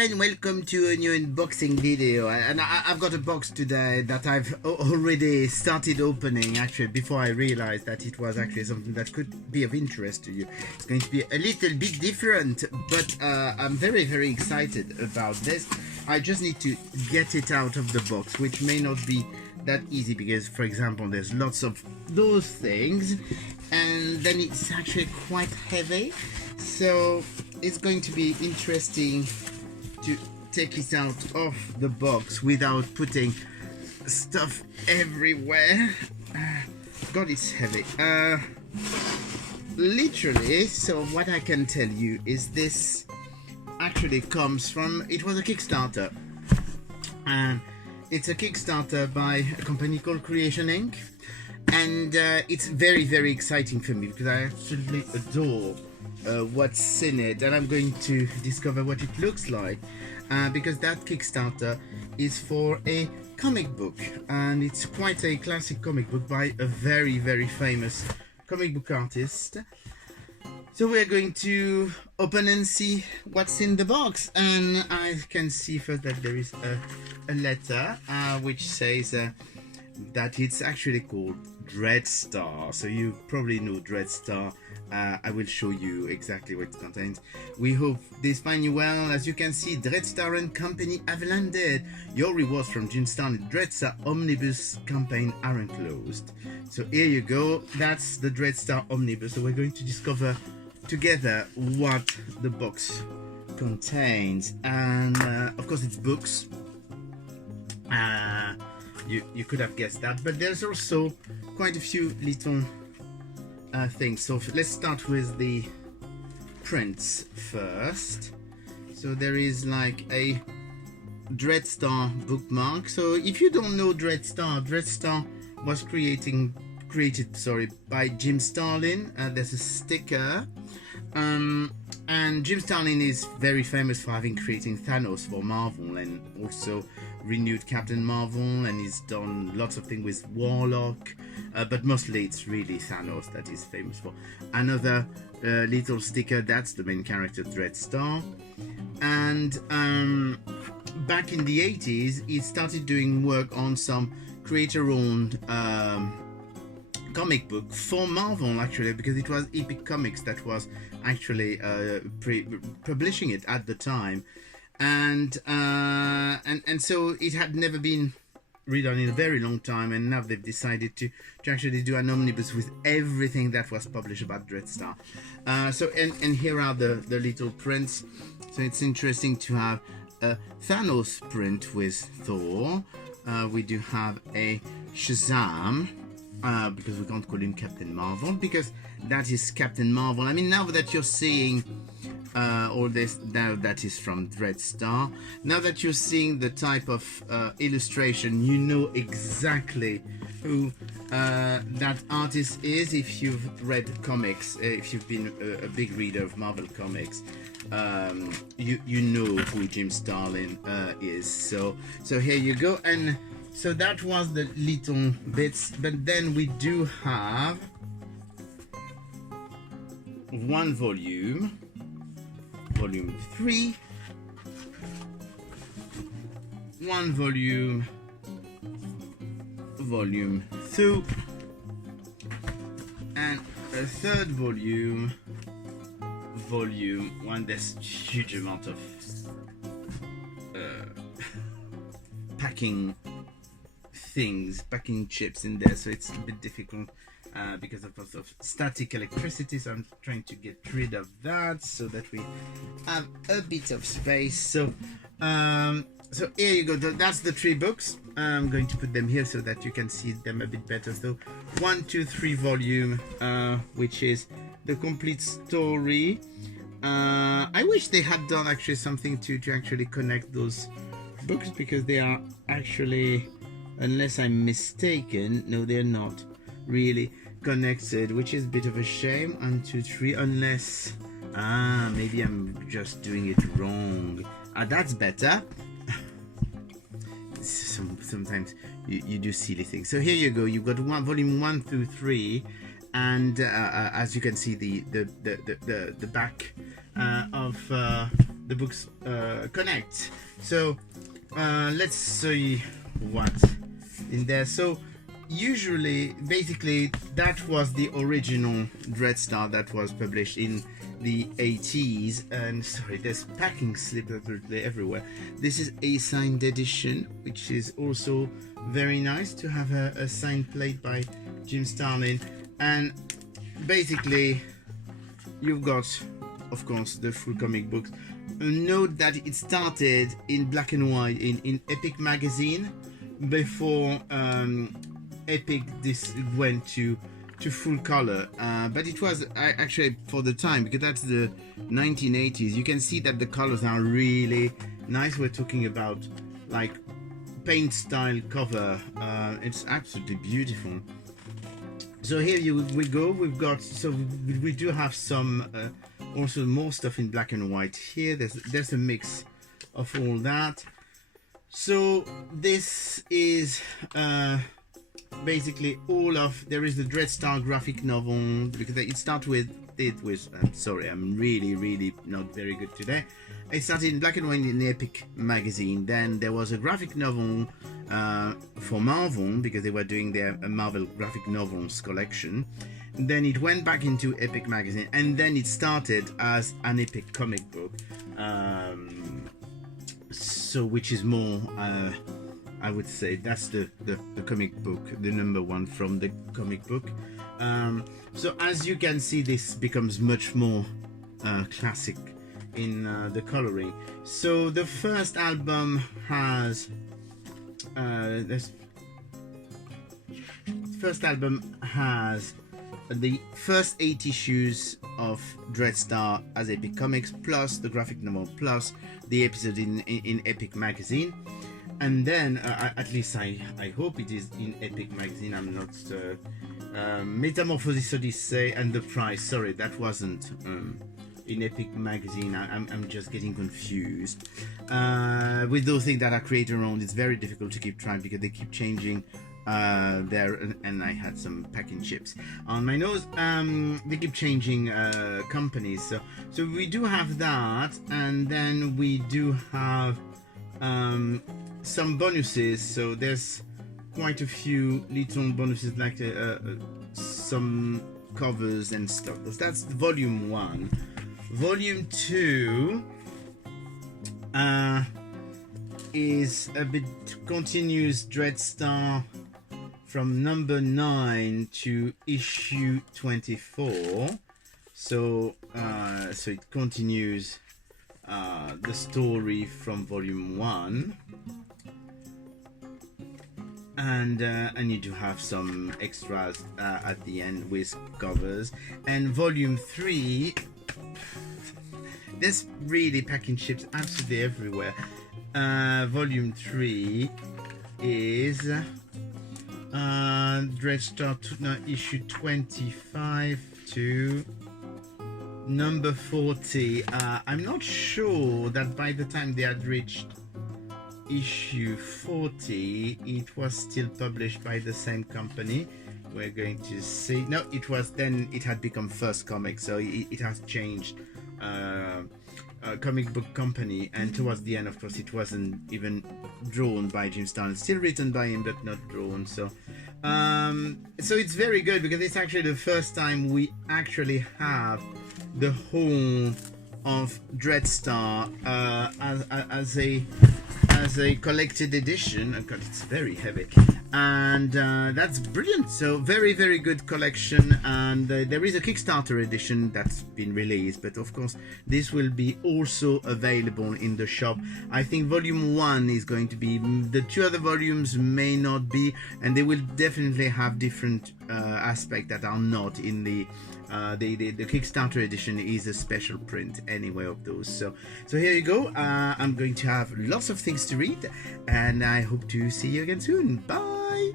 and welcome to a new unboxing video. And I've got a box today that I've already started opening, actually, before I realized that it was actually something that could be of interest to you. It's going to be a little bit different, but I'm very, very excited about this. I just need to get it out of the box, which may not be that easy because, for example, there's lots of those things, and then it's actually quite heavy. So it's going to be interesting to take it out of the box without putting stuff everywhere. God, it's heavy. Literally, so what I can tell you is this actually comes from, it was a Kickstarter. And it's a Kickstarter by a company called Creation.ink. And it's very, very exciting for me because I absolutely adore what's in it, and I'm going to discover what it looks like because that Kickstarter is for a comic book, and it's quite a classic comic book by a very, very famous comic book artist. So we're going to open and see what's in the box, and I can see first that there is a letter which says that it's actually called Dreadstar. So you probably know Dreadstar. I will show you exactly what it contains. We hope this finds you well. As you can see, Dreadstar and company have landed. Your rewards from Starlin Dreadstar Omnibus campaign aren't closed. So here you go. That's the Dreadstar Omnibus. So we're going to discover together what the box contains. And of course it's books. You could have guessed that, but there's also quite a few little things. So let's start with the prints first. So there is like a Dreadstar bookmark. So if you don't know Dreadstar, Dreadstar was created by Jim Starlin. There's a sticker, and Jim Starlin is very famous for having created Thanos for Marvel, and also renewed Captain Marvel, and he's done lots of things with Warlock, but mostly it's really Thanos that he's famous for. Another little sticker, that's the main character Dreadstar. And back in the 80s he started doing work on some creator-owned comic book for Marvel, actually, because it was Epic Comics that was actually publishing it at the time. And so it had never been redone in a very long time, and now they've decided to actually do an omnibus with everything that was published about Dreadstar. And here are the little prints. So it's interesting to have a Thanos print with Thor. We do have a Shazam, because we can't call him Captain Marvel, because that is Captain Marvel. I mean, now that you're seeing all this, now that is from Dreadstar. Now that you're seeing the type of illustration, you know exactly who that artist is. If you've read comics, if you've been a big reader of Marvel comics, you know who Jim Starlin is. So here you go. And so that was the little bits, but then we do have one volume. Volume 3, one volume, volume 2, and a third volume, volume 1. There's a huge amount of packing chips in there, so it's a bit difficult because of lots of static electricity. So I'm trying to get rid of that so that we have a bit of space. So here you go. That's the 3 books. I'm going to put them here so that you can see them a bit better. So 1, 2, 3 volume, which is the complete story. I wish they had done actually something to actually connect those books, because they are actually, unless I'm mistaken, no, they're not really connected, which is a bit of a shame. 1, 2, 3, unless maybe I'm just doing it wrong. That's better. Sometimes you do silly things. So here you go. You've got volume 1 through 3, and as you can see, the back of the books connect. So let's see what in there. So usually, basically, that was the original Dreadstar that was published in the 80s. And sorry, there's packing slip absolutely everywhere. This is a signed edition, which is also very nice to have a signed plate by Jim Starlin. And basically, you've got, of course, the full comic books. Note that it started in black and white in Epic magazine before Epic this went to full color, but it was actually for the time, because that's the 1980s. You can see that the colors are really nice. We're talking about like paint style cover. It's absolutely beautiful. So here we go. We've got, so we do have some also more stuff in black and white here. There's a mix of all that. So this is basically all of, there is the Dreadstar graphic novel, because it starts with I'm sorry, I'm really not very good today. It started in black and white in the Epic magazine. Then there was a graphic novel for Marvel, because they were doing their Marvel graphic novels collection. And then it went back into Epic magazine, and then it started as an Epic comic book. So which is more, I would say that's the comic book, the number one from the comic book. So as you can see, this becomes much more classic in the coloring. So the first album has the first 8 issues of Dreadstar as Epic Comics, plus the graphic novel, plus the episode in Epic magazine. And then at least I hope it is in Epic magazine. I'm not Metamorphosis Odyssey and the Price, sorry, that wasn't in Epic magazine. I'm just getting confused with those things that are created around. It's very difficult to keep track because they keep changing there, and I had some packing chips on my nose. They keep changing companies, so we do have that, and then we do have some bonuses. So there's quite a few little bonuses, like some covers and stuff. That's volume 1. Volume 2 is a bit continues Dreadstar from number 9 to issue 24. So so it continues the story from volume 1. And you do have some extras at the end with covers. And volume 3, there's really packing chips absolutely everywhere. Volume 3 is Dreadstar issue 25 to number 40. I'm not sure that by the time they had reached issue 40 it was still published by the same company. We're going to see. No, it was, then it had become First Comic, so it has changed comic book company. And towards the end, of course, it wasn't even drawn by Jim Starlin, still written by him but not drawn. So so it's very good, because it's actually the first time we actually have the whole of Dreadstar as a collected edition. Oh God, it's very heavy, and that's brilliant. So very good collection. And there is a Kickstarter edition that's been released, but of course this will be also available in the shop. I think volume 1 is going to be, the 2 other volumes may not be, and they will definitely have different aspects that are not in the Kickstarter edition. Is a special print anyway of those. So here you go. I'm going to have lots of things to read, and I hope to see you again soon. Bye.